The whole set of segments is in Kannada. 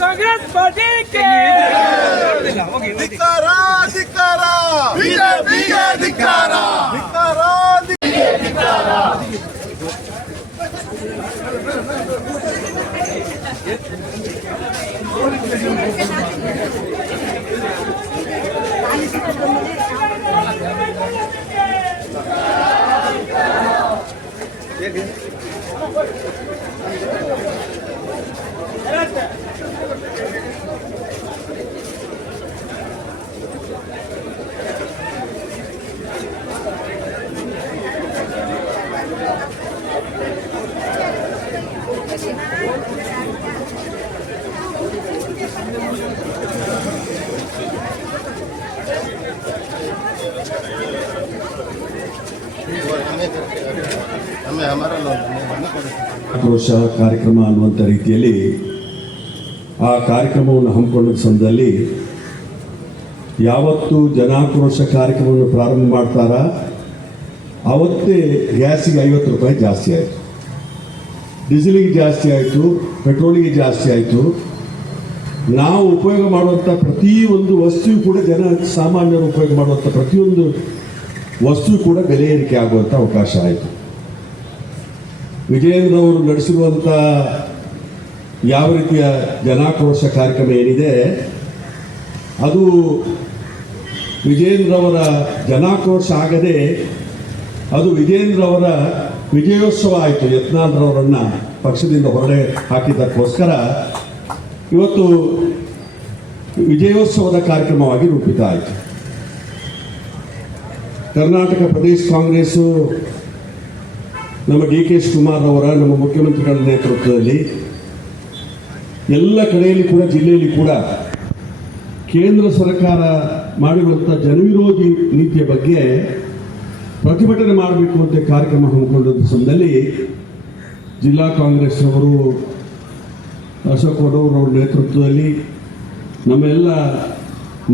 कांग्रेस पार्टी के ಧಿಕ್ಕಾರ ಧಿಕ್ಕಾರ ಬಿಜೆಪಿಗೆ ಧಿಕ್ಕಾರ ಧಿಕ್ಕಾರ ಧಿಕ್ಕಾರ ಆಕ್ರೋಶ ಕಾರ್ಯಕ್ರಮ ಅನ್ನುವಂಥ ರೀತಿಯಲ್ಲಿ ಆ ಕಾರ್ಯಕ್ರಮವನ್ನು ಹಮ್ಮಿಕೊಂಡ ಸಮಯದಲ್ಲಿ ಯಾವತ್ತು ಜನಾಕ್ರೋಶ ಕಾರ್ಯಕ್ರಮವನ್ನು ಪ್ರಾರಂಭ ಮಾಡ್ತಾರ ಅವತ್ತೇ ಗ್ಯಾಸಿಗೆ 50 ರೂಪಾಯಿ ಜಾಸ್ತಿ ಆಯಿತು, ಡೀಸೆಲಿಗೆ ಜಾಸ್ತಿ ಆಯಿತು, ಪೆಟ್ರೋಲಿಗೆ ಜಾಸ್ತಿ ಆಯಿತು. ನಾವು ಉಪಯೋಗ ಮಾಡುವಂಥ ಪ್ರತಿಯೊಂದು ವಸ್ತು ಕೂಡ ಸಾಮಾನ್ಯರು ಉಪಯೋಗ ಮಾಡುವಂಥ ಪ್ರತಿಯೊಂದು ವಸ್ತು ಕೂಡ ಬೆಲೆ ಏರಿಕೆ ಆಗುವಂಥ ಅವಕಾಶ ಆಯಿತು. ವಿಜಯೇಂದ್ರ ಅವರು ನಡೆಸಿರುವಂಥ ಯಾವ ರೀತಿಯ ಜನಾಕ್ರೋಶ ಕಾರ್ಯಕ್ರಮ ಏನಿದೆ ಅದು ವಿಜಯೇಂದ್ರ ಅವರ ಜನಾಕ್ರೋಶ ಆಗದೆ ಅದು ವಿಜಯೇಂದ್ರ ಅವರ ವಿಜಯೋತ್ಸವ ಆಯಿತು. ಯತ್ನಾಳ್ರವರನ್ನು ಪಕ್ಷದಿಂದ ಹೊರಡೆ ಹಾಕಿದ್ದಕ್ಕೋಸ್ಕರ ಇವತ್ತು ವಿಜಯೋತ್ಸವದ ಕಾರ್ಯಕ್ರಮವಾಗಿ ರೂಪಿತ ಆಯಿತು. ಕರ್ನಾಟಕ ಪ್ರದೇಶ ಕಾಂಗ್ರೆಸ್ಸು ನಮ್ಮ ಡಿ.ಕೆ. ಶಿವಕುಮಾರ್ ಅವರ ನಮ್ಮ ಮುಖ್ಯಮಂತ್ರಿಗಳ ನೇತೃತ್ವದಲ್ಲಿ ಎಲ್ಲ ಕಡೆಯಲ್ಲಿ ಕೂಡ ಜಿಲ್ಲೆಯಲ್ಲಿ ಕೂಡ ಕೇಂದ್ರ ಸರ್ಕಾರ ಮಾಡಿರುವಂಥ ಜನವಿರೋಧಿ ನೀತಿಯ ಬಗ್ಗೆ ಪ್ರತಿಭಟನೆ ಮಾಡಬೇಕು ಅಂತ ಕಾರ್ಯಕ್ರಮ ಹಮ್ಮಿಕೊಂಡ ಸಮಯದಲ್ಲಿ ಜಿಲ್ಲಾ ಕಾಂಗ್ರೆಸ್ ಅವರು ಅಶೋಕ್ ಅವರ ನೇತೃತ್ವದಲ್ಲಿ ನಮ್ಮೆಲ್ಲ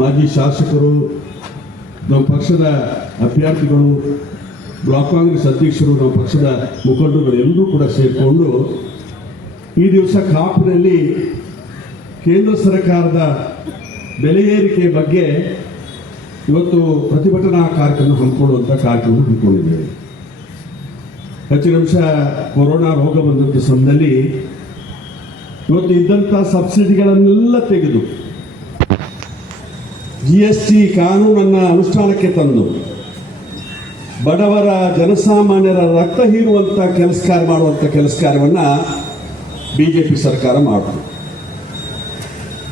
ಮಾಜಿ ಶಾಸಕರು, ನಮ್ಮ ಪಕ್ಷದ ಅಭ್ಯರ್ಥಿಗಳು, ಬ್ಲಾಕ್ ಕಾಂಗ್ರೆಸ್ ಅಧ್ಯಕ್ಷರು, ನಮ್ಮ ಪಕ್ಷದ ಮುಖಂಡರುಗಳು ಎಲ್ಲರೂ ಕೂಡ ಸೇರಿಕೊಂಡು ಈ ದಿವಸ ಕಾಪಿನಲ್ಲಿ ಕೇಂದ್ರ ಸರ್ಕಾರದ ಬೆಲೆ ಏರಿಕೆ ಬಗ್ಗೆ ಇವತ್ತು ಪ್ರತಿಭಟನಾ ಕಾರ್ಯಕ್ರಮ ಹಮ್ಮಿಕೊಳ್ಳುವಂಥ ಕಾರ್ಯಕ್ರಮ ಹಮ್ಮಿಕೊಂಡಿದ್ದೇವೆ. ಹೆಚ್ಚಿನ ಅಂಶ ಕೊರೋನಾ ರೋಗ ಬಂದಂಥ ಸಮಯದಲ್ಲಿ ಇವತ್ತು ಇದ್ದಂಥ ಸಬ್ಸಿಡಿಗಳನ್ನೆಲ್ಲ ತೆಗೆದು GST ಕಾನೂನನ್ನು ಅನುಷ್ಠಾನಕ್ಕೆ ತಂದು ಬಡವರ ಜನಸಾಮಾನ್ಯರ ರಕ್ತ ಹೀರುವಂಥ ಮಾಡುವಂಥ ಕೆಲಸ ಕಾರ್ಯವನ್ನು BJP ಸರ್ಕಾರ ಮಾಡಿತು.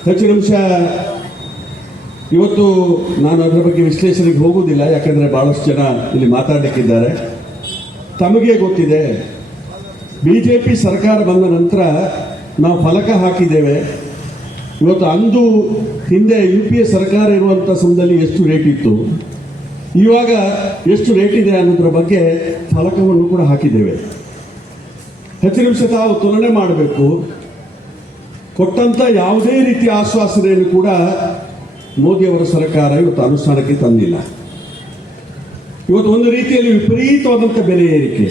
ಹೆಚ್ಚಿನ ಅಂಶ ಇವತ್ತು ನಾನು ಅದರ ಬಗ್ಗೆ ವಿಶ್ಲೇಷಣೆಗೆ ಹೋಗುವುದಿಲ್ಲ, ಯಾಕಂದರೆ ಭಾಳಷ್ಟು ಜನ ಇಲ್ಲಿ ಮಾತಾಡಲಿಕ್ಕಿದ್ದಾರೆ. ತಮಗೆ ಗೊತ್ತಿದೆ, BJP ಸರ್ಕಾರ ಬಂದ ನಂತರ ನಾವು ಫಲಕ ಹಾಕಿದ್ದೇವೆ. ಇವತ್ತು ಅಂದು ಹಿಂದೆ UPA ಸರ್ಕಾರ ಇರುವಂಥ ಸಮಯದಲ್ಲಿ ಎಷ್ಟು ರೇಟ್ ಇತ್ತು, ಇವಾಗ ಎಷ್ಟು ರೇಟ್ ಇದೆ ಅನ್ನೋದ್ರ ಬಗ್ಗೆ ಫಲಕವನ್ನು ಕೂಡ ಹಾಕಿದ್ದೇವೆ. ಹೆಚ್ಚಿನ ಅಂಶ ತಾವು ತುಲನೆ ಮಾಡಬೇಕು. ಕೊಟ್ಟಂಥ ಯಾವುದೇ ರೀತಿಯ ಆಶ್ವಾಸನೆಯನ್ನು ಕೂಡ ಮೋದಿಯವರ ಸರ್ಕಾರ ಇವತ್ತು ಅನುಷ್ಠಾನಕ್ಕೆ ತಂದಿಲ್ಲ. ಇವತ್ತು ಒಂದು ರೀತಿಯಲ್ಲಿ ವಿಪರೀತವಾದಂಥ ಬೆಲೆ ಏರಿಕೆ.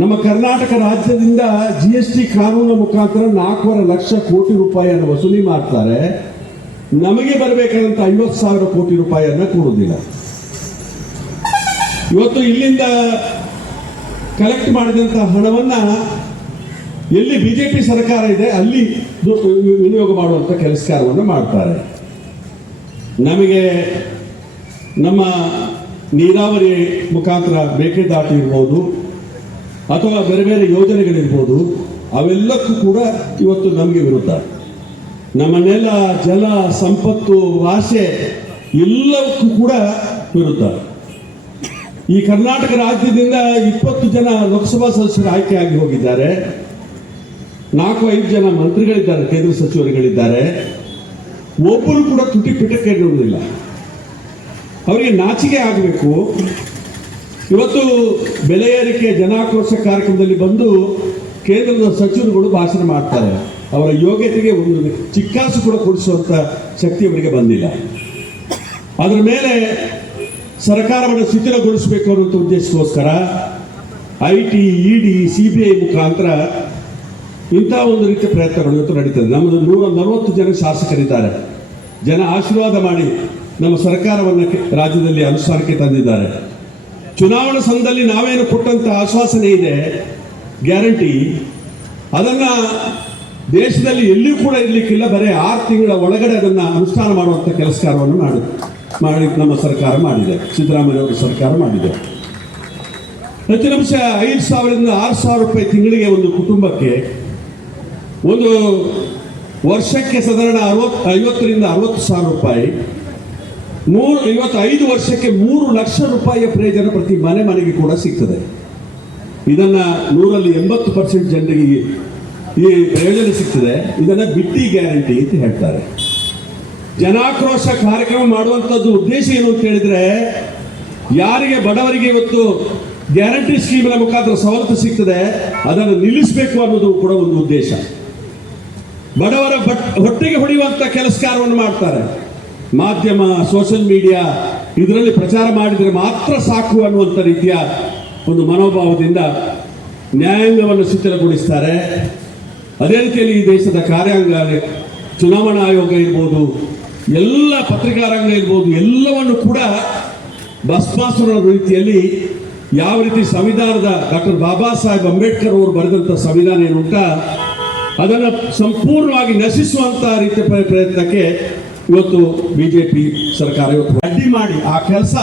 ನಮ್ಮ ಕರ್ನಾಟಕ ರಾಜ್ಯದಿಂದ GST ಕಾನೂನು ಮುಖಾಂತರ 4.5 ಲಕ್ಷ ಕೋಟಿ ರೂಪಾಯಿಯನ್ನು ವಸೂಲಿ ಮಾಡ್ತಾರೆ. ನಮಗೆ ಬರಬೇಕಾದಂಥ 50,000 ಕೋಟಿ ರೂಪಾಯಿಯನ್ನು ಕೊಡುವುದಿಲ್ಲ. ಇವತ್ತು ಇಲ್ಲಿಂದ ಕಲೆಕ್ಟ್ ಮಾಡಿದಂಥ ಹಣವನ್ನು ಎಲ್ಲಿ BJP ಸರ್ಕಾರ ಇದೆ ಅಲ್ಲಿ ವಿನಿಯೋಗ ಮಾಡುವಂಥ ಕೆಲಸ ಕಾರ್ಯವನ್ನು ಮಾಡ್ತಾರೆ. ನಮಗೆ ನಮ್ಮ ನೀರಾವರಿ ಮುಖಾಂತರ ಮೇಕೆದಾಟು ಇರ್ಬೋದು ಅಥವಾ ಬೇರೆ ಬೇರೆ ಯೋಜನೆಗಳಿರ್ಬೋದು, ಅವೆಲ್ಲಕ್ಕೂ ಕೂಡ ಇವತ್ತು ನಮಗೆ ವಿರುದ್ಧ. ನಮ್ಮ ನೆಲ, ಜಲ, ಸಂಪತ್ತು, ಭಾಷೆ ಎಲ್ಲವಕ್ಕೂ ಕೂಡ ವಿರುದ್ಧ. ಈ ಕರ್ನಾಟಕ ರಾಜ್ಯದಿಂದ 20 ಜನ ಲೋಕಸಭಾ ಸದಸ್ಯರು ಆಯ್ಕೆಯಾಗಿ ಹೋಗಿದ್ದಾರೆ. 4-5 ಜನ ಮಂತ್ರಿಗಳಿದ್ದಾರೆ, ಕೇಂದ್ರ ಸಚಿವರುಗಳಿದ್ದಾರೆ. ಒಬ್ಬರು ಕೂಡ ತುಟಿ ಪಿಟಕ್ಕೆ ಇರುವುದಿಲ್ಲ. ಅವರಿಗೆ ನಾಚಿಕೆ ಆಗಬೇಕು. ಇವತ್ತು ಬೆಲೆ ಏರಿಕೆ ಜನಾಕ್ರೋಶ ಕಾರ್ಯಕ್ರಮದಲ್ಲಿ ಬಂದು ಕೇಂದ್ರದ ಸಚಿವರುಗಳು ಭಾಷಣ ಮಾಡ್ತಾರೆ. ಅವರ ಯೋಗ್ಯತೆಗೆ ಒಂದು ಚಿಕ್ಕಾಸು ಕೂಡ ಕೊಡಿಸುವಂಥ ಶಕ್ತಿ ಅವರಿಗೆ ಬಂದಿಲ್ಲ. ಅದರ ಮೇಲೆ ಸರ್ಕಾರವನ್ನು ಶಿಥಿಲಗೊಳಿಸಬೇಕು ಅನ್ನುವಂಥ ಉದ್ದೇಶಕ್ಕೋಸ್ಕರ IT, ED, CBI ಮುಖಾಂತರ ಇಂಥ ಒಂದು ರೀತಿಯ ಪ್ರಯತ್ನಗಳು ಇವತ್ತು ನಡೀತದೆ. ನಮ್ಮದು 140 ಜನ ಶಾಸಕರಿದ್ದಾರೆ. ಜನ ಆಶೀರ್ವಾದ ಮಾಡಿ ನಮ್ಮ ಸರ್ಕಾರವನ್ನು ರಾಜ್ಯದಲ್ಲಿ ಅನುಷ್ಠಾನಕ್ಕೆ ತಂದಿದ್ದಾರೆ. ಚುನಾವಣಾ ಸಂದರ್ಭದಲ್ಲಿ ನಾವೇನು ಕೊಟ್ಟಂತ ಆಶ್ವಾಸನೆ ಇದೆ, ಗ್ಯಾರಂಟಿ, ಅದನ್ನ ದೇಶದಲ್ಲಿ ಎಲ್ಲಿಯೂ ಕೂಡ ಇರ್ಲಿಕ್ಕಿಲ್ಲ. ಬರೀ 6 ತಿಂಗಳ ಒಳಗಡೆ ಅದನ್ನ ಅನುಷ್ಠಾನ ಮಾಡುವಂತ ಕೆಲಸ ಕಾರ್ಯವನ್ನು ಮಾಡಿ ನಮ್ಮ ಸರ್ಕಾರ ಮಾಡಿದೆ, ಸಿದ್ದರಾಮಯ್ಯ ಅವರ ಸರ್ಕಾರ ಮಾಡಿದೆ. ಹೆಚ್ಚಿನ ಅಂಶ 5,000ರಿಂದ 6,000 ರೂಪಾಯಿ ತಿಂಗಳಿಗೆ ಒಂದು ಕುಟುಂಬಕ್ಕೆ, ಒಂದು ವರ್ಷಕ್ಕೆ ಸಾಧಾರಣ 50ರಿಂದ 60,000 ರೂಪಾಯಿ, 5 ವರ್ಷಕ್ಕೆ 3 ಲಕ್ಷ ರೂಪಾಯಿಯ ಪ್ರಯೋಜನ ಪ್ರತಿ ಮನೆಗೆ ಕೂಡ ಸಿಗ್ತದೆ. ಇದನ್ನ 100ರಲ್ಲಿ 80% ಜನರಿಗೆ ಈ ಪ್ರಯೋಜನ ಸಿಗ್ತದೆ. ಇದನ್ನ ಬಿಟ್ಟಿ ಗ್ಯಾರಂಟಿ ಅಂತ ಹೇಳ್ತಾರೆ. ಜನಾಕ್ರೋಶ ಕಾರ್ಯಕ್ರಮ ಮಾಡುವಂತದ್ದು ಉದ್ದೇಶ ಏನು ಅಂತ ಹೇಳಿದ್ರೆ, ಯಾರಿಗೆ ಬಡವರಿಗೆ ಇವತ್ತು ಗ್ಯಾರಂಟಿ ಸ್ಕೀಮಿನ ಮುಖಾಂತರ ಸವಲತ್ತು ಸಿಗ್ತದೆ ಅದನ್ನು ನಿಲ್ಲಿಸಬೇಕು ಅನ್ನೋದು ಕೂಡ ಒಂದು ಉದ್ದೇಶ. ಬಡವರ ಹೊಟ್ಟೆಗೆ ಹೊಡೆಯುವಂತ ಕೆಲಸ ಕಾರ್ಯವನ್ನು ಮಾಡ್ತಾರೆ. ಮಾಧ್ಯಮ, ಸೋಷಿಯಲ್ ಮೀಡಿಯಾ ಇದರಲ್ಲಿ ಪ್ರಚಾರ ಮಾಡಿದರೆ ಮಾತ್ರ ಸಾಕು ಅನ್ನುವಂಥ ರೀತಿಯ ಒಂದು ಮನೋಭಾವದಿಂದ ನ್ಯಾಯಾಂಗವನ್ನು ಶಿಥಿಲಗೊಳಿಸ್ತಾರೆ. ಅದೇ ರೀತಿಯಲ್ಲಿ ಈ ದೇಶದ ಕಾರ್ಯಾಂಗ, ಚುನಾವಣಾ ಆಯೋಗ ಇರ್ಬೋದು, ಎಲ್ಲ ಪತ್ರಿಕಾರಂಗ ಇರ್ಬೋದು, ಎಲ್ಲವನ್ನು ಕೂಡ ಭಸ್ಮಾಸುರ ರೀತಿಯಲ್ಲಿ ಯಾವ ರೀತಿ ಸಂವಿಧಾನದ ಡಾಕ್ಟರ್ ಬಾಬಾ ಸಾಹೇಬ್ ಅಂಬೇಡ್ಕರ್ ಅವರು ಬರೆದಂಥ ಸಂವಿಧಾನ ಏನುಂಟ ಅದನ್ನು ಸಂಪೂರ್ಣವಾಗಿ ನಶಿಸುವಂತಹ ರೀತಿಯ ಪ್ರಯತ್ನಕ್ಕೆ ಇವತ್ತು ಬಿಜೆಪಿ ಸರ್ಕಾರ ಇವತ್ತು ಅಡ್ಡಿ ಮಾಡಿ ಆ ಕೆಲಸ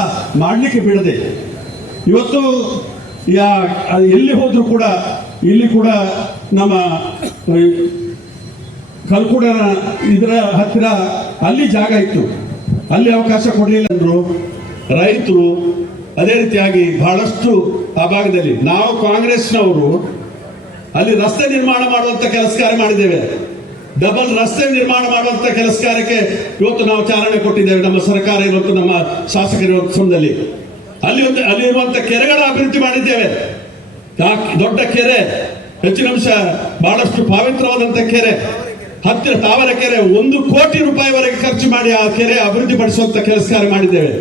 ಮಾಡಲಿಕ್ಕೆ ಬಿಡದೆ ಇವತ್ತು ಎಲ್ಲಿ ಹೋದ್ರೂ ಕೂಡ ಇಲ್ಲಿ ಕೂಡ ನಮ್ಮ ಕಲ್ಕುಡ ಇದರ ಹತ್ತಿರ ಅಲ್ಲಿ ಜಾಗ ಇತ್ತು, ಅಲ್ಲಿ ಅವಕಾಶ ಕೊಡಲಿಲ್ಲ ಅಂದ್ರು ರೈತರು. ಅದೇ ರೀತಿಯಾಗಿ ಬಹಳಷ್ಟು ಆ ಭಾಗದಲ್ಲಿ ನಾವು ಕಾಂಗ್ರೆಸ್ನವರು ಅಲ್ಲಿ ರಸ್ತೆ ನಿರ್ಮಾಣ ಮಾಡುವಂತ ಕೆಲಸ ಕಾರ್ಯ ಮಾಡಿದ್ದೇವೆ. ಡಬಲ್ ರಸ್ತೆ ನಿರ್ಮಾಣ ಮಾಡುವಂತ ಕೆಲಸ ಕಾರ್ಯಕ್ಕೆ ಇವತ್ತು ನಾವು ಚಾಲನೆ ಕೊಟ್ಟಿದ್ದೇವೆ. ನಮ್ಮ ಸರ್ಕಾರ ಇವತ್ತು ನಮ್ಮ ಶಾಸಕರ ಸಮಯದಲ್ಲಿ ಅಲ್ಲಿ ಇರುವಂತ ಕೆರೆಗಳ ಅಭಿವೃದ್ಧಿ ಮಾಡಿದ್ದೇವೆ. ದೊಡ್ಡ ಕೆರೆ, ಹೆಚ್ಚಿನ ಅಂಶ ಬಹಳಷ್ಟು ಪವಿತ್ರವಾದಂತ ಕೆರೆ, ಹತ್ತಿರ ತಾವರೆಕೆರೆ 1 ಕೋಟಿ ರೂಪಾಯಿವರೆಗೆ ಖರ್ಚು ಮಾಡಿ ಆ ಕೆರೆ ಅಭಿವೃದ್ಧಿ ಪಡಿಸುವಂತ ಕೆಲಸ ಕಾರ್ಯ ಮಾಡಿದ್ದೇವೆ.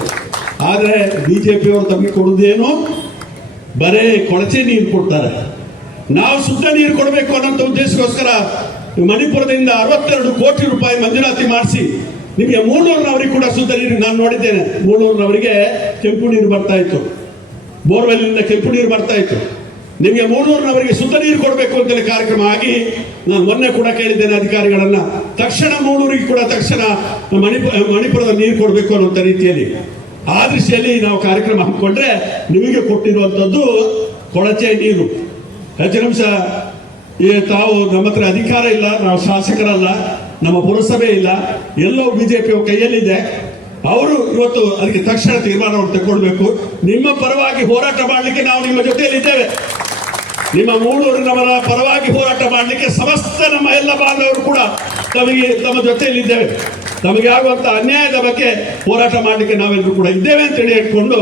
ಆದರೆ ಬಿಜೆಪಿಯವರು ತಮಗೆ ಕೊಡುವುದೇನು, ಬರೇ ಕೊಳಚೆ ನೀರು ಕೊಡ್ತಾರೆ. ನಾವು ಶುದ್ಧ ನೀರು ಕೊಡಬೇಕು ಅನ್ನೋ ಉದ್ದೇಶಕ್ಕೋಸ್ಕರ ಮಣಿಪುರದಿಂದ 62 ಕೋಟಿ ರೂಪಾಯಿ ಮಂಜೂರಾತಿ ಮಾಡಿಸಿ ನಿಮಗೆ ಮೂಳೂರಿನವರಿಗೆ ಕೂಡ ಶುದ್ಧ ನೀರು ನಾನು ನೋಡಿದ್ದೇನೆ. ಮೂಳೂರಿನವರಿಗೆ ಕೆಂಪು ನೀರು ಬರ್ತಾ ಇತ್ತು, ಬೋರ್ವೆಲ್ನಿಂದ ಕೆಂಪು ನೀರು ಬರ್ತಾ ಇತ್ತು. ನಿಮಗೆ ಮೂಳೂರಿನವರಿಗೆ ಶುದ್ಧ ನೀರು ಕೊಡಬೇಕು ಅಂತೇಳಿ ಕಾರ್ಯಕ್ರಮ ಆಗಿ ನಾನು ಮೊನ್ನೆ ಕೂಡ ಕೇಳಿದ್ದೇನೆ ಅಧಿಕಾರಿಗಳನ್ನ, ತಕ್ಷಣ ಮೂಳೂರಿಗೆ ಕೂಡ ತಕ್ಷಣ ಮಣಿಪುರದ ನೀರು ಕೊಡಬೇಕು ಅನ್ನುವಂಥ ರೀತಿಯಲ್ಲಿ ಆ ದೃಷ್ಟಿಯಲ್ಲಿ ನಾವು ಕಾರ್ಯಕ್ರಮ ಹಾಕೊಂಡ್ರೆ ನಿಮಗೆ ಕೊಟ್ಟಿರುವಂಥದ್ದು ಕೊಳಚೆ ನೀರು. ಹೆಚ್ಚಿನ ಅಂಶ ತಾವು ನಮ್ಮ ಹತ್ರ ಅಧಿಕಾರ ಇಲ್ಲ, ನಾವು ಶಾಸಕರಲ್ಲ, ನಮ್ಮ ಪುರಸಭೆ ಇಲ್ಲ, ಎಲ್ಲವೂ ಬಿಜೆಪಿ ಕೈಯಲ್ಲಿದೆ. ಅವರು ಇವತ್ತು ಅದಕ್ಕೆ ತಕ್ಷಣ ತೀರ್ಮಾನವನ್ನು ತಗೊಳ್ಬೇಕು. ನಿಮ್ಮ ಪರವಾಗಿ ಹೋರಾಟ ಮಾಡಲಿಕ್ಕೆ ನಾವು ನಿಮ್ಮ ಜೊತೆಯಲ್ಲಿದ್ದೇವೆ. ನಿಮ್ಮ ಮೂಳೂರಿನವರ ಪರವಾಗಿ ಹೋರಾಟ ಮಾಡಲಿಕ್ಕೆ ಸಮಸ್ತ ನಮ್ಮ ಎಲ್ಲ ಬಾಂಧವರು ಕೂಡ ತಮ್ಮ ಜೊತೆಯಲ್ಲಿದ್ದೇವೆ. ತಮಗೆ ಆಗುವಂತ ಅನ್ಯಾಯದ ಬಗ್ಗೆ ಹೋರಾಟ ಮಾಡಲಿಕ್ಕೆ ನಾವೆಲ್ಲರೂ ಕೂಡ ಇದ್ದೇವೆ ಅಂತೇಳಿ ಹೇಳ್ಕೊಂಡು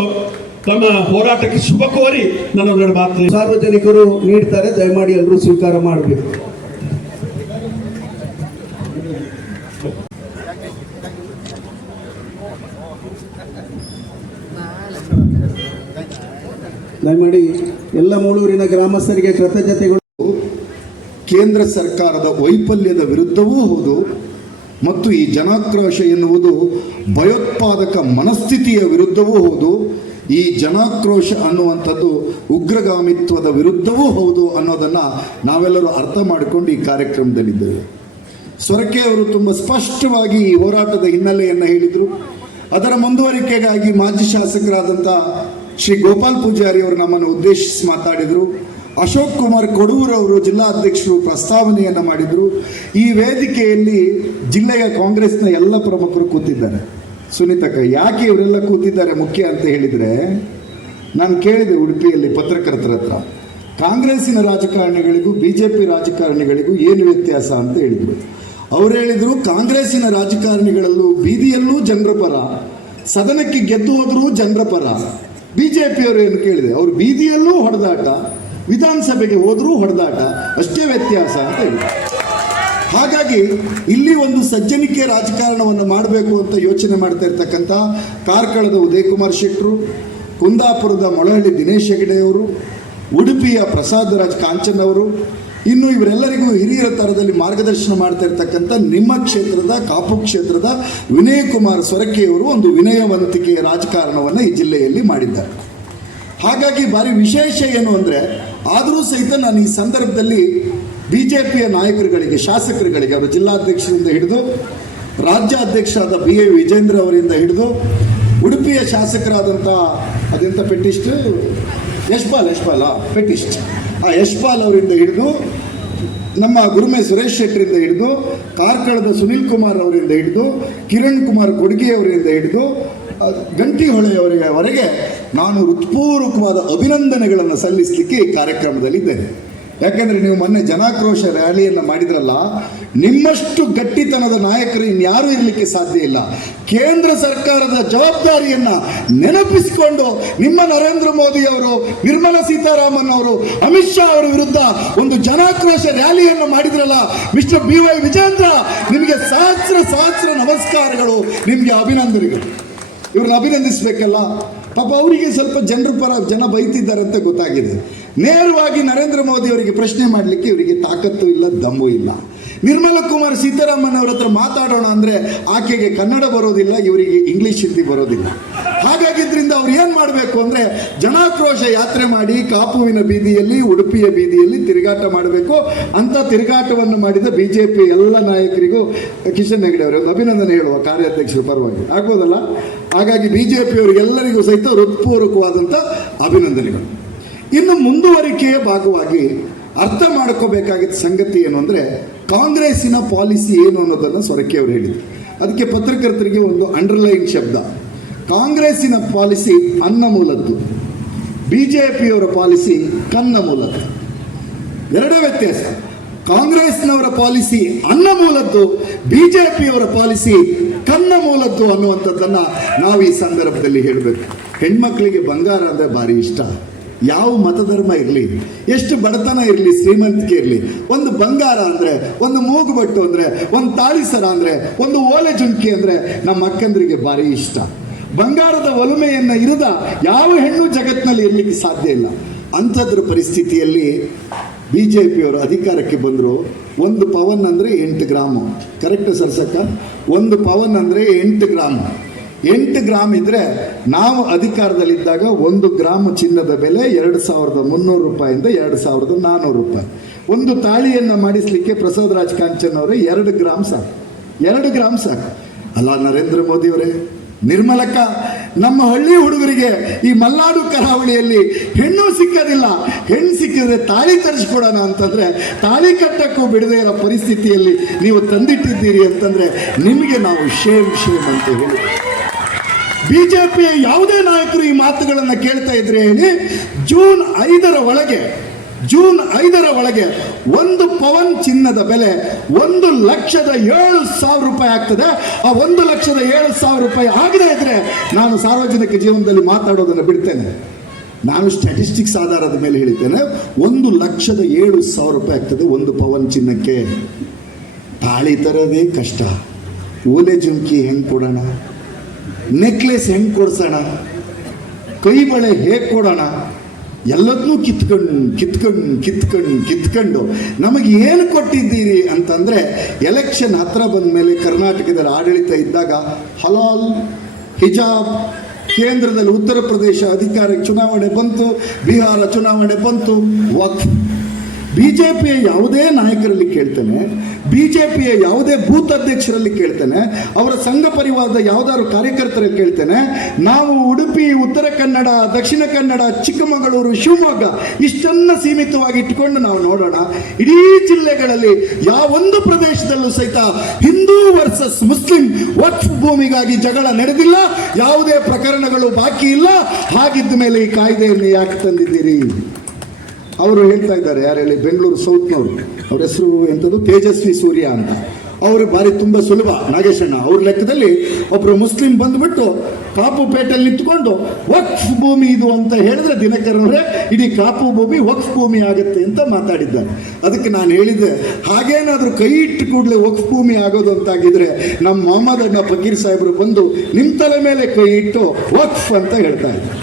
ತಮ್ಮ ಹೋರಾಟಕ್ಕೆ ಶುಭ ಕೋರಿ ನನ್ನ ಮಾತು ಸಾರ್ವಜನಿಕರು ನೀಡ್ತಾರೆ, ದಯಮಾಡಿ ಎಲ್ಲರೂ ಸ್ವೀಕಾರ ಮಾಡಬೇಕು. ದಯಮಾಡಿ ಎಲ್ಲ ಮೂಳೂರಿನ ಗ್ರಾಮಸ್ಥರಿಗೆ ಕೃತಜ್ಞತೆಗಳು. ಕೇಂದ್ರ ಸರ್ಕಾರದ ವೈಫಲ್ಯದ ವಿರುದ್ಧವೂ ಹೌದು ಮತ್ತು ಈ ಜನಾಕ್ರೋಶ ಎನ್ನುವುದು ಭಯೋತ್ಪಾದಕ ಮನಸ್ಥಿತಿಯ ವಿರುದ್ಧವೂ ಹೌದು. ಈ ಜನಾಕ್ರೋಶ ಅನ್ನುವಂಥದ್ದು ಉಗ್ರಗಾಮಿತ್ವದ ವಿರುದ್ಧವೂ ಹೌದು ಅನ್ನೋದನ್ನು ನಾವೆಲ್ಲರೂ ಅರ್ಥ ಮಾಡಿಕೊಂಡು ಈ ಕಾರ್ಯಕ್ರಮದಲ್ಲಿದ್ದೇವೆ. ಸೊರಕೆ ಅವರು ತುಂಬ ಸ್ಪಷ್ಟವಾಗಿ ಈ ಹೋರಾಟದ ಹಿನ್ನೆಲೆಯನ್ನು ಹೇಳಿದರು. ಅದರ ಮುಂದುವರಿಕೆಗಾಗಿ ಮಾಜಿ ಶಾಸಕರಾದಂಥ ಶ್ರೀ ಗೋಪಾಲ್ ಪೂಜಾರಿ ಅವರು ನಮ್ಮನ್ನು ಉದ್ದೇಶಿಸಿ ಮಾತಾಡಿದರು. ಅಶೋಕ್ ಕುಮಾರ್ ಕೊಡೂರು ಅವರು ಜಿಲ್ಲಾಧ್ಯಕ್ಷರು ಪ್ರಸ್ತಾವನೆಯನ್ನು ಮಾಡಿದರು. ಈ ವೇದಿಕೆಯಲ್ಲಿ ಜಿಲ್ಲೆಯ ಕಾಂಗ್ರೆಸ್ನ ಎಲ್ಲ ಪ್ರಮುಖರು ಕೂತಿದ್ದಾರೆ. ಸುನೀತಕ್ಕ, ಯಾಕೆ ಇವರೆಲ್ಲ ಕೂತಿದ್ದಾರೆ ಮುಖ್ಯ ಅಂತ ಹೇಳಿದರೆ, ನಾನು ಕೇಳಿದೆ ಉಡುಪಿಯಲ್ಲಿ ಪತ್ರಕರ್ತರ ಹತ್ರ, ಕಾಂಗ್ರೆಸ್ಸಿನ ರಾಜಕಾರಣಿಗಳಿಗೂ ಬಿಜೆಪಿ ರಾಜಕಾರಣಿಗಳಿಗೂ ಏನು ವ್ಯತ್ಯಾಸ ಅಂತ ಹೇಳಿದರು. ಅವರು ಹೇಳಿದರು, ಕಾಂಗ್ರೆಸ್ಸಿನ ರಾಜಕಾರಣಿಗಳಲ್ಲೂ ಬೀದಿಯಲ್ಲೂ ಜನರ ಪರ, ಸದನಕ್ಕೆ ಗೆದ್ದು ಹೋದರೂ ಜನರ ಪರ. ಬಿಜೆಪಿಯವರು ಏನು ಕೇಳಿದೆ, ಅವರು ಬೀದಿಯಲ್ಲೂ ಹೊಡೆದಾಟ, ವಿಧಾನಸಭೆಗೆ ಹೋದರೂ ಹೊಡೆದಾಟ, ಅಷ್ಟೇ ವ್ಯತ್ಯಾಸ ಅಂತ ಹೇಳಿದರು. ಹಾಗಾಗಿ ಇಲ್ಲಿ ಒಂದು ಸಜ್ಜನಿಕೆ ರಾಜಕಾರಣವನ್ನು ಮಾಡಬೇಕು ಅಂತ ಯೋಚನೆ ಮಾಡ್ತಾ ಇರ್ತಕ್ಕಂಥ ಕಾರ್ಕಳದ ಉದಯಕುಮಾರ್ ಶೆಟ್ಟರು, ಕುಂದಾಪುರದ ಮೊಳಹಳ್ಳಿ ದಿನೇಶ್ ಹೆಗಡೆಯವರು, ಉಡುಪಿಯ ಪ್ರಸಾದ್ ರಾಜ್ ಕಾಂಚನ್ ಅವರು, ಇನ್ನು ಇವರೆಲ್ಲರಿಗೂ ಹಿರಿಯರ ಥರದಲ್ಲಿ ಮಾರ್ಗದರ್ಶನ ಮಾಡ್ತಾ ಇರ್ತಕ್ಕಂಥ ನಿಮ್ಮ ಕ್ಷೇತ್ರದ ಕಾಪು ಕ್ಷೇತ್ರದ ವಿನಯ್ ಕುಮಾರ್ ಸೊರಕೆಯವರು ಒಂದು ವಿನಯವಂತಿಕೆಯ ರಾಜಕಾರಣವನ್ನು ಈ ಜಿಲ್ಲೆಯಲ್ಲಿ ಮಾಡಿದ್ದಾರೆ. ಹಾಗಾಗಿ ಭಾರಿ ವಿಶೇಷ ಏನು ಅಂದರೆ, ಆದರೂ ಸಹಿತ ನಾನು ಈ ಸಂದರ್ಭದಲ್ಲಿ BJPಯ ನಾಯಕರುಗಳಿಗೆ, ಶಾಸಕರುಗಳಿಗೆ, ಅವರು ಜಿಲ್ಲಾಧ್ಯಕ್ಷರಿಂದ ಹಿಡಿದು ರಾಜ್ಯಾಧ್ಯಕ್ಷರಾದ BA ವಿಜೇಂದ್ರ ಅವರಿಂದ ಹಿಡಿದು ಉಡುಪಿಯ ಶಾಸಕರಾದಂಥ ಅದೆಂಥ ಪೆಟ್ಟಿಸ್ಟ್ ಯಶ್ಪಾಲ್ ಪೆಟ್ಟಿಸ್ಟ್ ಆ ಯಶ್ಪಾಲ್ ಅವರಿಂದ ಹಿಡಿದು ನಮ್ಮ ಗುರುಮೆ ಸುರೇಶ್ ಶೆಟ್ಟರಿಂದ ಹಿಡಿದು ಕಾರ್ಕಳದ ಸುನಿಲ್ ಕುಮಾರ್ ಅವರಿಂದ ಹಿಡಿದು ಕಿರಣ್ ಕುಮಾರ್ ಕೊಡ್ಗೆ ಅವರಿಂದ ಹಿಡಿದು ಗಂಟಿಹೊಳೆಯವರೆಗೆ ನಾನು ಹೃತ್ಪೂರ್ವಕವಾದ ಅಭಿನಂದನೆಗಳನ್ನು ಸಲ್ಲಿಸಲಿಕ್ಕೆ ಈ ಕಾರ್ಯಕ್ರಮದಲ್ಲಿದ್ದೇನೆ. ಯಾಕೆಂದರೆ ನೀವು ಮೊನ್ನೆ ಜನಾಕ್ರೋಶ ರ್ಯಾಲಿಯನ್ನು ಮಾಡಿದ್ರಲ್ಲ, ನಿಮ್ಮಷ್ಟು ಗಟ್ಟಿತನದ ನಾಯಕರು ಇನ್ಯಾರೂ ಇರಲಿಕ್ಕೆ ಸಾಧ್ಯ ಇಲ್ಲ. ಕೇಂದ್ರ ಸರ್ಕಾರದ ಜವಾಬ್ದಾರಿಯನ್ನು ನೆನಪಿಸಿಕೊಂಡು ನಿಮ್ಮ ನರೇಂದ್ರ ಮೋದಿ ಅವರು, ನಿರ್ಮಲಾ ಸೀತಾರಾಮನ್ ಅವರು, ಅಮಿತ್ ಶಾ ಅವರ ವಿರುದ್ಧ ಒಂದು ಜನಾಕ್ರೋಶ ರ್ಯಾಲಿಯನ್ನು ಮಾಡಿದ್ರಲ್ಲ, ಮಿಸ್ಟರ್ BY ವಿಜೇಂದ್ರ, ನಿಮಗೆ ಸಹಸ್ರ ನಮಸ್ಕಾರಗಳು, ನಿಮಗೆ ಅಭಿನಂದನೆಗಳು. ಇವ್ರನ್ನ ಅಭಿನಂದಿಸಬೇಕಲ್ಲ. ಪಾಪ ಅವರಿಗೆ ಸ್ವಲ್ಪ ಜನರ ಪರ ಜನ ಬೈತಿದ್ದಾರೆ ಅಂತ ಗೊತ್ತಾಗಿದೆ. ನೇರವಾಗಿ ನರೇಂದ್ರ ಮೋದಿ ಅವರಿಗೆ ಪ್ರಶ್ನೆ ಮಾಡಲಿಕ್ಕೆ ಇವರಿಗೆ ತಾಕತ್ತು ಇಲ್ಲ, ದಮ್ಮು ಇಲ್ಲ. ನಿರ್ಮಲಾ ಕುಮಾರ್ ಸೀತಾರಾಮನ್ ಅವರ ಹತ್ರ ಮಾತಾಡೋಣ ಅಂದರೆ ಆಕೆಗೆ ಕನ್ನಡ ಬರೋದಿಲ್ಲ, ಇವರಿಗೆ ಇಂಗ್ಲೀಷ್ ಹಿಂದಿ ಬರೋದಿಲ್ಲ. ಹಾಗಾಗಿದ್ದರಿಂದ ಅವ್ರು ಏನು ಮಾಡಬೇಕು ಅಂದರೆ ಜನಾಕ್ರೋಶ ಯಾತ್ರೆ ಮಾಡಿ ಕಾಪುವಿನ ಬೀದಿಯಲ್ಲಿ, ಉಡುಪಿಯ ಬೀದಿಯಲ್ಲಿ ತಿರುಗಾಟ ಮಾಡಬೇಕು. ಅಂಥ ತಿರುಗಾಟವನ್ನು ಮಾಡಿದ BJP ಎಲ್ಲ ನಾಯಕರಿಗೂ ಕಿಶನ್ ಹೆಗಡೆ ಅವರಿಗೆ ಅಭಿನಂದನೆ ಹೇಳುವ ಕಾರ್ಯಾಧ್ಯಕ್ಷರ ಪರವಾಗಿ ಆಗ್ಬೋದಲ್ಲ. ಹಾಗಾಗಿ BJP ಅವರಿಗೆಲ್ಲರಿಗೂ ಸಹಿತ ಹೃತ್ಪೂರ್ವಕವಾದಂಥ ಅಭಿನಂದನೆಗಳು. ಇನ್ನು ಮುಂದುವರಿಕೆಯ ಭಾಗವಾಗಿ ಅರ್ಥ ಮಾಡ್ಕೋಬೇಕಾಗಿದ್ದ ಸಂಗತಿ ಏನು ಅಂದರೆ, ಕಾಂಗ್ರೆಸ್ಸಿನ ಪಾಲಿಸಿ ಏನು ಅನ್ನೋದನ್ನು ಸೊರಕೆ ಅವರು ಹೇಳಿದರು. ಅದಕ್ಕೆ ಪತ್ರಕರ್ತರಿಗೆ ಒಂದು ಅಂಡರ್ಲೈನ್ ಶಬ್ದ. ಕಾಂಗ್ರೆಸ್ಸಿನ ಪಾಲಿಸಿ ಅನ್ನ ಮೂಲದ್ದು, BJPಯವರ ಪಾಲಿಸಿ ಕನ್ನ ಮೂಲದ್ದು. ಎರಡೇ ವ್ಯತ್ಯಾಸ. ಕಾಂಗ್ರೆಸ್ನವರ ಪಾಲಿಸಿ ಅನ್ನ ಮೂಲದ್ದು, BJPಯವರ ಪಾಲಿಸಿ ಕನ್ನ ಮೂಲದ್ದು ಅನ್ನುವಂಥದ್ದನ್ನು ನಾವು ಈ ಸಂದರ್ಭದಲ್ಲಿ ಹೇಳಬೇಕು. ಹೆಣ್ಮಕ್ಳಿಗೆ ಬಂಗಾರ ಅಂದರೆ ಭಾರಿ ಇಷ್ಟ. ಯಾವ ಮತಧರ್ಮ ಇರಲಿ, ಎಷ್ಟು ಬಡತನ ಇರಲಿ, ಶ್ರೀಮಂತಿಕೆ ಇರಲಿ, ಒಂದು ಬಂಗಾರ ಅಂದರೆ, ಒಂದು ಮೂಗುಬಟ್ಟು ಅಂದರೆ, ಒಂದು ತಾಳಿಸರ ಅಂದರೆ, ಒಂದು ಓಲೆ ಜುಂಕಿ ಅಂದರೆ ನಮ್ಮ ಅಕ್ಕಂದರಿಗೆ ಭಾರಿ ಇಷ್ಟ. ಬಂಗಾರದ ಒಲುಮೆಯನ್ನು ಇರದ ಯಾವ ಹೆಣ್ಣು ಜಗತ್ತಿನಲ್ಲಿ ಇರಲಿಕ್ಕೆ ಸಾಧ್ಯ ಇಲ್ಲ. ಅಂಥದ್ರ ಪರಿಸ್ಥಿತಿಯಲ್ಲಿ BJPಯವರು ಅಧಿಕಾರಕ್ಕೆ ಬಂದರು. ಒಂದು ಪವನ್ ಅಂದರೆ 8 ಗ್ರಾಮು. ಕರೆಕ್ಟ್ ಸರ್ಸಕ್ಕ? ಒಂದು ಪವನ್ ಅಂದರೆ 8 ಗ್ರಾಮು. 8 ಗ್ರಾಮ್ ಇದ್ದರೆ ನಾವು ಅಧಿಕಾರದಲ್ಲಿದ್ದಾಗ 1 ಗ್ರಾಮ್ ಚಿನ್ನದ ಬೆಲೆ 2300 ರೂಪಾಯಿಂದ 2400 ರೂಪಾಯಿ. ಒಂದು ತಾಳಿಯನ್ನು ಮಾಡಿಸಲಿಕ್ಕೆ ಪ್ರಸಾದ್ ರಾಜ್ ಕಾಂಚನ್ ಅವರೇ 2 ಗ್ರಾಮ್ ಸಾಕು. 2 ಗ್ರಾಮ್ ಸಾಕು ಅಲ್ಲ ನರೇಂದ್ರ ಮೋದಿ ಅವರೇ? ನಿರ್ಮಲಕ್ಕ, ನಮ್ಮ ಹಳ್ಳಿ ಹುಡುಗರಿಗೆ ಈ ಮಲ್ನಾಡು ಕರಾವಳಿಯಲ್ಲಿ ಹೆಣ್ಣು ಸಿಕ್ಕದಿಲ್ಲ, ಹೆಣ್ಣು ಸಿಕ್ಕಿದ್ರೆ ತಾಳಿ ತರಿಸ್ಕೊಡೋಣ ಅಂತಂದರೆ ತಾಳಿ ಕಟ್ಟಕ್ಕೂ ಬಿಡದೇ ಇರೋ ಪರಿಸ್ಥಿತಿಯಲ್ಲಿ ನೀವು ತಂದಿಟ್ಟಿದ್ದೀರಿ ಅಂತಂದರೆ ನಿಮಗೆ ನಾವು ಶೇಮ್ ಅಂತ ಹೇಳಿ. BJP ಯಾವುದೇ ನಾಯಕರು ಈ ಮಾತುಗಳನ್ನು ಕೇಳ್ತಾ ಇದ್ರೆ ಹೇಳಿ, ಜೂನ್ 5ರ ಒಳಗೆ 1 ಪವನ್ ಚಿನ್ನದ ಬೆಲೆ 1,07,000 ರೂಪಾಯಿ ಆಗ್ತದೆ. ಆ 1,07,000 ರೂಪಾಯಿ ಆಗದೇ ಇದ್ರೆ ನಾನು ಸಾರ್ವಜನಿಕ ಜೀವನದಲ್ಲಿ ಮಾತಾಡೋದನ್ನು ಬಿಡ್ತೇನೆ. ನಾನು ಸ್ಟ್ಯಾಟಿಸ್ಟಿಕ್ಸ್ ಆಧಾರದ ಮೇಲೆ ಹೇಳಿದ್ದೇನೆ. 1,07,000 ರೂಪಾಯಿ ಆಗ್ತದೆ 1 ಪವನ್ ಚಿನ್ನಕ್ಕೆ. ತಾಳಿ ತರೋದೇ ಕಷ್ಟ. ಓಲೆ ಜುಮ್ಕಿ ಹೆಂಗೆ ಕೊಡೋಣ, ನೆಕ್ಲೆಸ್ ಹೆಂಗೆ ಕೊಡ್ಸೋಣ, ಕೈ ಬಳೆ ಹೇಗೆ ಕೊಡೋಣ, ಎಲ್ಲದನ್ನೂ ಕಿತ್ಕೊಂಡು ನಮಗೆ ಏನು ಕೊಟ್ಟಿದ್ದೀರಿ ಅಂತಂದರೆ, ಎಲೆಕ್ಷನ್ ಹತ್ರ ಬಂದ ಮೇಲೆ ಕರ್ನಾಟಕದಲ್ಲಿ ಆಡಳಿತ ಇದ್ದಾಗ ಹಲಾಲ್, ಹಿಜಾಬ್, ಕೇಂದ್ರದಲ್ಲಿ ಉತ್ತರ ಪ್ರದೇಶ ಅಧಿಕಾರಕ್ಕೆ ಚುನಾವಣೆ ಬಂತು, ಬಿಹಾರ ಚುನಾವಣೆ ಬಂತು, ವಕ್ಫ್. BJPಯ ಯಾವುದೇ ನಾಯಕರಲ್ಲಿ ಕೇಳ್ತೇನೆ, BJPಯ ಯಾವುದೇ ಬೂತ್ ಅಧ್ಯಕ್ಷರಲ್ಲಿ ಕೇಳ್ತೇನೆ, ಅವರ ಸಂಘ ಪರಿವಾರದ ಯಾವುದಾದ್ರು ಕಾರ್ಯಕರ್ತರಲ್ಲಿ ಕೇಳ್ತೇನೆ, ನಾವು ಉಡುಪಿ, ಉತ್ತರ ಕನ್ನಡ, ದಕ್ಷಿಣ ಕನ್ನಡ, ಚಿಕ್ಕಮಗಳೂರು, ಶಿವಮೊಗ್ಗ ಇಷ್ಟನ್ನು ಸೀಮಿತವಾಗಿ ಇಟ್ಟುಕೊಂಡು ನಾವು ನೋಡೋಣ. ಇಡೀ ಜಿಲ್ಲೆಗಳಲ್ಲಿ ಯಾವೊಂದು ಪ್ರದೇಶದಲ್ಲೂ ಸಹಿತ ಹಿಂದೂ ವರ್ಸಸ್ ಮುಸ್ಲಿಂ ವಕ್ಫ್ ಭೂಮಿಗಾಗಿ ಜಗಳ ನಡೆದಿಲ್ಲ, ಯಾವುದೇ ಪ್ರಕರಣಗಳು ಬಾಕಿ ಇಲ್ಲ. ಹಾಗಿದ್ದ ಮೇಲೆ ಈ ಕಾಯ್ದೆಯನ್ನು ಯಾಕೆ ತಂದಿದ್ದೀರಿ? ಅವರು ಹೇಳ್ತಾ ಇದ್ದಾರೆ, ಯಾರು ಹೇಳಿ, ಬೆಂಗಳೂರು ಸೌತ್ನವರು, ಅವ್ರ ಹೆಸರು ಎಂಥದ್ದು, ತೇಜಸ್ವಿ ಸೂರ್ಯ ಅಂತ. ಅವರು ಭಾರಿ ತುಂಬ ಸುಲಭ, ನಾಗೇಶಣ್ಣ ಅವ್ರ ಲೆಕ್ಕದಲ್ಲಿ ಒಬ್ಬರು ಮುಸ್ಲಿಂ ಬಂದುಬಿಟ್ಟು ಕಾಪು ಪೇಟೆಯಲ್ಲಿ ನಿಂತ್ಕೊಂಡು ವಕ್ಫ್ ಭೂಮಿ ಇದು ಅಂತ ಹೇಳಿದ್ರೆ ದಿನಕರನವರೇ ಇಡೀ ಕಾಪು ಭೂಮಿ ವಕ್ಫ್ ಭೂಮಿ ಆಗುತ್ತೆ ಅಂತ ಮಾತಾಡಿದ್ದಾರೆ. ಅದಕ್ಕೆ ನಾನು ಹೇಳಿದ್ದೆ, ಹಾಗೇನಾದರೂ ಕೈ ಇಟ್ಟು ಕೂಡಲೇ ವಕ್ಫ್ ಭೂಮಿ ಆಗೋದು ಅಂತಾಗಿದ್ರೆ ನಮ್ಮ ಮೊಹಮ್ಮದ್ ಅಣ್ಣ ಫಕೀರ್ ಸಾಹೇಬರು ಬಂದು ನಿಮ್ಮ ತಲೆ ಮೇಲೆ ಕೈ ಇಟ್ಟು ವಕ್ಫ್ ಅಂತ ಹೇಳ್ತಾ ಇದ್ದಾರೆ.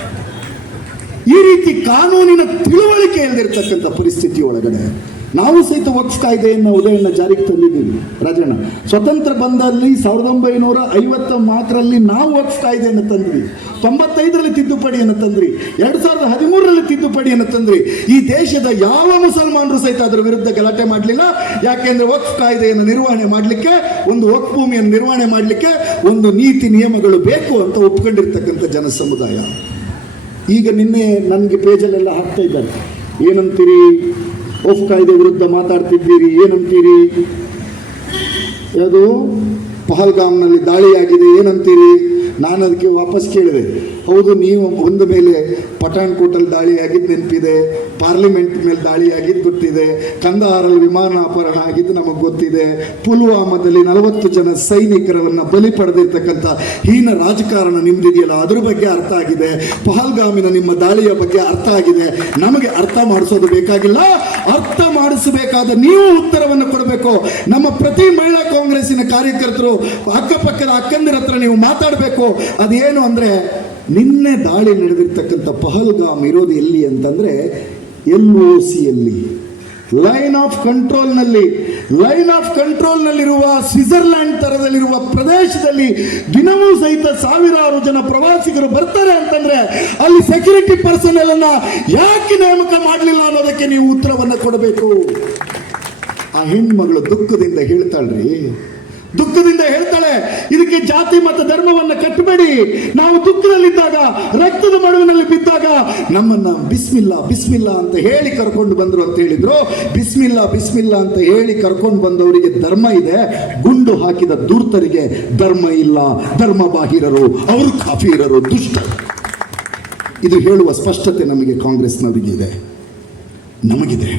ಈ ರೀತಿ ಕಾನೂನಿನ ತಿಳುವಳಿಕೆ ಇಲ್ಲದಿರ್ತಕ್ಕಂಥ ಪರಿಸ್ಥಿತಿ ಒಳಗಡೆ ನಾವು ಸಹಿತ ವಕ್ಫ್ ಕಾಯ್ದೆಯನ್ನು ಉದಯನ ಜಾರಿಗೆ ತಂದಿದ್ದೀವಿ ರಾಜಣ್ಣ. ಸ್ವತಂತ್ರ ಬಂದಲ್ಲಿ 1954ರಲ್ಲಿ ನಾವು ವಕ್ಫ್ ಕಾಯ್ದೆಯನ್ನು ತಂದ್ವಿ, 95ರಲ್ಲಿ ತಿದ್ದುಪಡಿಯನ್ನು ತಂದ್ರಿ, 2013ರಲ್ಲಿ ತಿದ್ದುಪಡಿಯನ್ನು ತಂದ್ರಿ. ಈ ದೇಶದ ಯಾವ ಮುಸಲ್ಮಾನರು ಸಹಿತ ಅದರ ವಿರುದ್ಧ ಗಲಾಟೆ ಮಾಡಲಿಲ್ಲ. ಯಾಕೆಂದ್ರೆ ವಕ್ಫ್ ಕಾಯ್ದೆಯನ್ನು ನಿರ್ವಹಣೆ ಮಾಡಲಿಕ್ಕೆ, ಒಂದು ವಕ್ಫ್ ಭೂಮಿಯನ್ನು ನಿರ್ವಹಣೆ ಮಾಡಲಿಕ್ಕೆ ಒಂದು ನೀತಿ ನಿಯಮಗಳು ಬೇಕು ಅಂತ ಒಪ್ಕೊಂಡಿರ್ತಕ್ಕಂಥ ಜನ ಸಮುದಾಯ. ಈಗ ನಿನ್ನೆ ನನಗೆ ಪೇಜಲ್ಲೆಲ್ಲ ಹಾಕ್ತಾ ಇದ್ದಾರೆ, ಏನಂತೀರಿ ವಕ್ಫ್ ಕಾಯ್ದೆ ವಿರುದ್ಧ ಮಾತಾಡ್ತಿದ್ದೀರಿ, ಏನಂತೀರಿ, ಯಾವುದು ಪಹಲ್ಗಾಮ್ನಲ್ಲಿ ದಾಳಿಯಾಗಿದೆ ಏನಂತೀರಿ. ನಾನು ಅದಕ್ಕೆ ವಾಪಸ್ ಕೇಳಿದೆ, ಹೌದು ನೀವು ಒಂದ ಮೇಲೆ ಪಠಾಣ್ಕೋಟಲ್ಲಿ ದಾಳಿಯಾಗಿದ್ದು ನೆನಪಿದೆ, ಪಾರ್ಲಿಮೆಂಟ್ ಮೇಲೆ ದಾಳಿಯಾಗಿದ್ದು ಗೊತ್ತಿದೆ, ಕಂದಹಾರಲ್ಲಿ ವಿಮಾನ ಅಪಹರಣ ಆಗಿದ್ದು ನಮಗೆ ಗೊತ್ತಿದೆ, ಪುಲ್ವಾಮಾದಲ್ಲಿ 40 ಜನ ಸೈನಿಕರನ್ನು ಬಲಿ ಪಡೆದಿರ್ತಕ್ಕಂಥ ಹೀನ ರಾಜಕಾರಣ ನಿಮ್ದಿದೆಯಲ್ಲ ಅದ್ರ ಬಗ್ಗೆ ಅರ್ಥ ಆಗಿದೆ, ಪಹಲ್ಗಾಮಿನ ನಿಮ್ಮ ದಾಳಿಯ ಬಗ್ಗೆ ಅರ್ಥ ಆಗಿದೆ. ನಮಗೆ ಅರ್ಥ ಮಾಡಿಸೋದು ಬೇಕಾಗಿಲ್ಲ, ಅರ್ಥ ಮಾಡಿಸಬೇಕಾದ ನೀವು ಉತ್ತರವನ್ನು ಕೊಡಬೇಕು. ನಮ್ಮ ಪ್ರತಿ ಮಹಿಳಾ ಕಾಂಗ್ರೆಸ್ಸಿನ ಕಾರ್ಯಕರ್ತರು ಅಕ್ಕಪಕ್ಕದ ಅಕ್ಕಂದಿರ ಹತ್ರ ನೀವು ಮಾತಾಡಬೇಕು. ಅದೇನು ಅಂದ್ರೆ, ನಿನ್ನೆ ದಾಳಿ ನಡೆದಿರ್ತಕ್ಕಂಥ ಪಹಲ್ಗಾಮ್ ಇರೋದು ಎಲ್ಲಿ ಅಂತಂದ್ರೆ LOC ಯಲ್ಲಿ, ಲೈನ್ ಆಫ್ ಕಂಟ್ರೋಲ್ನಲ್ಲಿರುವ ಸ್ವಿಟ್ಜರ್ಲ್ಯಾಂಡ್ ತರದಲ್ಲಿರುವ ಪ್ರದೇಶದಲ್ಲಿ ದಿನವೂ ಸಹಿತ ಸಾವಿರಾರು ಜನ ಪ್ರವಾಸಿಗರು ಬರ್ತಾರೆ ಅಂತಂದ್ರೆ ಅಲ್ಲಿ ಸೆಕ್ಯೂರಿಟಿ ಪರ್ಸನಲ್ ಅನ್ನ ಯಾಕೆ ನೇಮಕ ಮಾಡಲಿಲ್ಲ ಅನ್ನೋದಕ್ಕೆ ನೀವು ಉತ್ತರವನ್ನು ಕೊಡಬೇಕು. ಆ ಹೆಣ್ಮಗಳು ದುಃಖದಿಂದ ಹೇಳ್ತಾಳೆ, ಇದಕ್ಕೆ ಜಾತಿ ಮತ್ತು ಧರ್ಮವನ್ನು ಕಟ್ಟಬೇಡಿ. ನಾವು ದುಃಖದಲ್ಲಿದ್ದಾಗ, ರಕ್ತದ ಮಡುವಿನಲ್ಲಿ ಬಿದ್ದಾಗ ನಮ್ಮನ್ನ ಬಿಸ್ಮಿಲ್ಲಾ ಅಂತ ಹೇಳಿ ಕರ್ಕೊಂಡು ಬಂದ್ರು ಅಂತ ಹೇಳಿದ್ರು. ಬಿಸ್ಮಿಲ್ಲಾ ಅಂತ ಹೇಳಿ ಕರ್ಕೊಂಡು ಬಂದವರಿಗೆ ಧರ್ಮ ಇದೆ, ಗುಂಡು ಹಾಕಿದ ಧೂರ್ತರಿಗೆ ಧರ್ಮ ಇಲ್ಲ. ಧರ್ಮ ಬಾಹಿರರು, ಅವರು ಕಾಫಿರರು, ದುಷ್ಟ. ಇದು ಹೇಳುವ ಸ್ಪಷ್ಟತೆ ನಮಗೆ ಕಾಂಗ್ರೆಸ್ನವರಿಗೆ ಇದೆ, ನಮಗಿದೆ.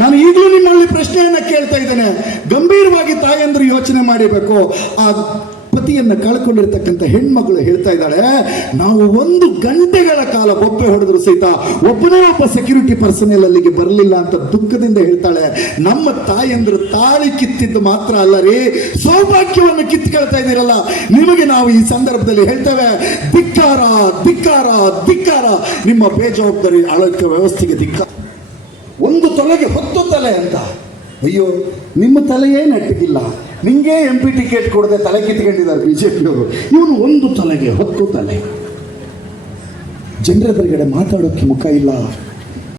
ನಾನು ಈಗಲೂ ನಿಮ್ಮಲ್ಲಿ ಪ್ರಶ್ನೆಯನ್ನು ಕೇಳ್ತಾ ಇದ್ದೇನೆ, ಗಂಭೀರವಾಗಿ ತಾಯಂದ್ರು ಯೋಚನೆ ಮಾಡಬೇಕು. ಆ ಪತಿಯನ್ನು ಕಳ್ಕೊಂಡಿರ್ತಕ್ಕಂಥ ಹೆಣ್ಮಗಳು ಹೇಳ್ತಾ ಇದ್ದಾಳೆ, ನಾವು 1 ಗಂಟೆಗಳ ಕಾಲ ಬೊಬ್ಬೆ ಹೊಡೆದ್ರು ಸಹಿತ ಒಬ್ಬನೇ ಒಬ್ಬ ಸೆಕ್ಯೂರಿಟಿ ಪರ್ಸನಲ್ ಅಲ್ಲಿಗೆ ಬರಲಿಲ್ಲ ಅಂತ ದುಃಖದಿಂದ ಹೇಳ್ತಾಳೆ. ನಮ್ಮ ತಾಯಂದ್ರು ತಾಳಿ ಕಿತ್ತಿದ್ದು ಮಾತ್ರ ಅಲ್ಲ ರೀ, ಸೌಭಾಗ್ಯವನ್ನು ಕಿತ್ಕೊಳ್ತಾ ಇದ್ದೀರಲ್ಲ, ನಿಮಗೆ ನಾವು ಈ ಸಂದರ್ಭದಲ್ಲಿ ಹೇಳ್ತೇವೆ, ಧಿಕ್ಕಾರ. ನಿಮ್ಮ ಬೇಜವಾಬ್ದಾರಿ ಆಡಳಿತ ವ್ಯವಸ್ಥೆಗೆ ಧಿಕ್ಕಾರ. 1 ತೊಲೆಗೆ 10 ತಲೆ ಅಂತ. ಅಯ್ಯೋ, ನಿಮ್ಮ ತಲೆಯೇ ನೆಟ್ಟಿಗಿಲ್ಲ, ನಿಂಗೆ MP ಟಿಕೆಟ್ ಕೊಡದೆ ತಲೆ ಕಿತ್ಕೊಂಡಿದ್ದಾರೆ ಬಿಜೆಪಿಯವರು. ಇವನು 1 ತಲೆಗೆ 10 ತಲೆ. ಜನರ ಎದುರುಗಡೆ ಮಾತಾಡೋಕ್ಕೆ ಮುಖ ಇಲ್ಲ.